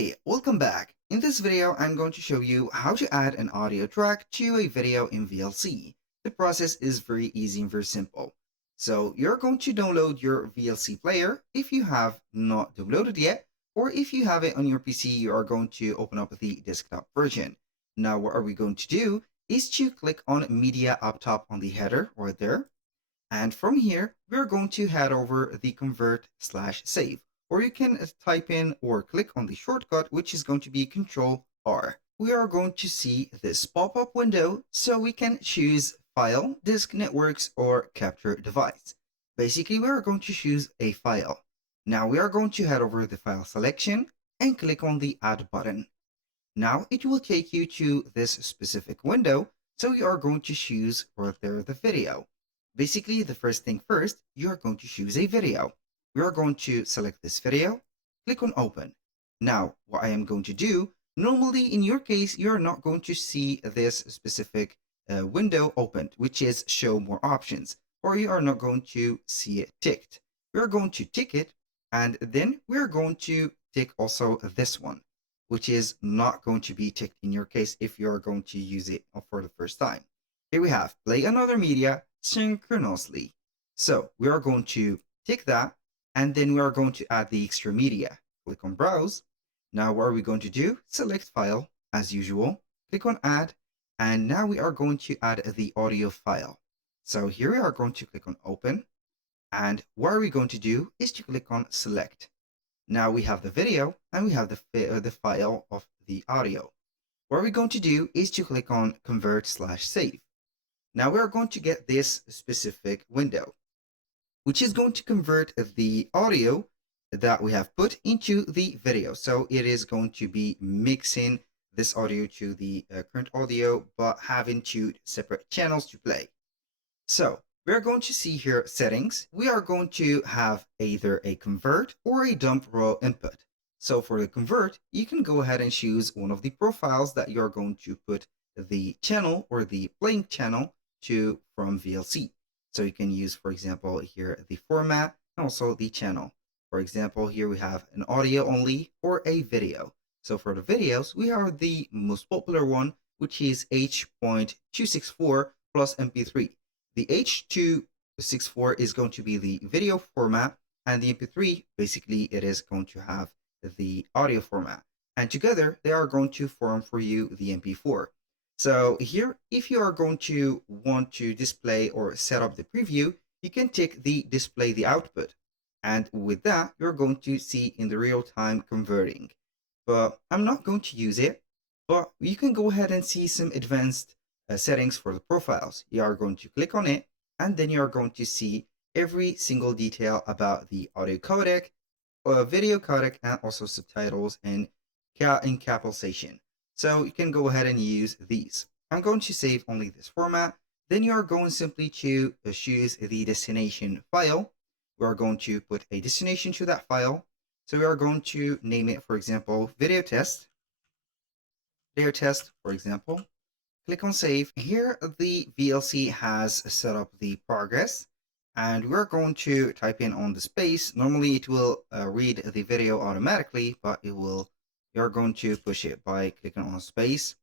Hey, welcome back. In this video, I'm going to show you how to add an audio track to a video in VLC. The process is very easy and very simple. So you're going to download your VLC player if you have not downloaded yet, or if you have it on your PC, you are going to open up the desktop version. Now, what are we going to do is to click on Media up top on the header right there. And from here, we're going to head over the convert/save, or you can type in or click on the shortcut, which is going to be Control R. We are going to see this pop-up window, so we can choose File, Disk Networks, or Capture Device. Basically, we are going to choose a file. Now we are going to head over the file selection and click on the Add button. Now it will take you to this specific window, so you are going to choose right there the video. Basically, the first thing first, you are going to choose a video. We are going to select this video, click on open. Now, what I am going to do, normally in your case, you're not going to see this specific window opened, which is show more options, or you are not going to see it ticked. We are going to tick it, and then we're going to tick also this one, which is not going to be ticked in your case if you are going to use it for the first time. Here we have play another media synchronously. So we are going to tick that, and then we are going to add the extra media. Click on browse. Now what are we going to do? Select file as usual, click on add, and now we are going to add the audio file. So here we are going to click on open, and what are we going to do is to click on select. Now we have the video and we have the file of the audio. What we're going to do is to click on convert/save. Now we are going to get this specific window, which is going to convert the audio that we have put into the video. So it is going to be mixing this audio to the current audio, but having two separate channels to play. So we're going to see here settings. We are going to have either a convert or a dump raw input. So for the convert, you can go ahead and choose one of the profiles that you're going to put the channel or the playing channel to from VLC. So you can use, for example, here the format and also the channel. For example, here we have an audio only or a video. So for the videos, we have the most popular one, which is H.264 plus MP3. The H.264 is going to be the video format, and the MP3, basically, it is going to have the audio format. And together, they are going to form for you the MP4. So here, if you are going to want to display or set up the preview, you can tick the display the output. And with that, you're going to see in the real time converting. But I'm not going to use it, but you can go ahead and see some advanced settings for the profiles. You are going to click on it, and then you are going to see every single detail about the audio codec, video codec, and also subtitles and encapsulation. So you can go ahead and use these. I'm going to save only this format. Then you are going simply to choose the destination file. We are going to put a destination to that file. So we are going to name it, for example, video test, for example. Click on save. Here the VLC has set up the progress, and we're going to type in on the space. Normally it will read the video automatically, but you're going to push it by clicking on space.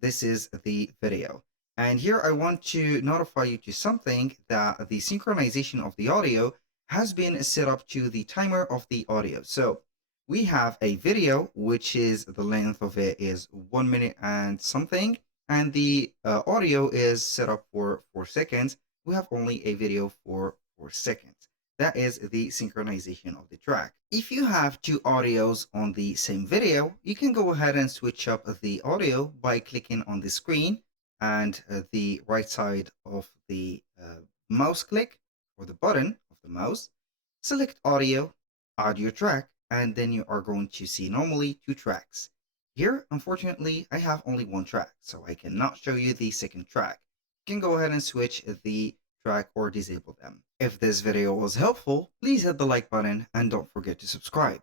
This is the video. And here I want to notify you to something, that the synchronization of the audio has been set up to the timer of the audio. So we have a video, which is the length of it is 1 minute and something, and the audio is set up for 4 seconds. We have only a video for 4 seconds. That is the synchronization of the track. If you have two audios on the same video, you can go ahead and switch up the audio by clicking on the screen and the right side of the mouse click or the button of the mouse. Select audio track, and then you are going to see normally two tracks. Here, unfortunately, I have only one track, so I cannot show you the second track. You can go ahead and switch the track or disable them. If this video was helpful, please hit the like button and don't forget to subscribe.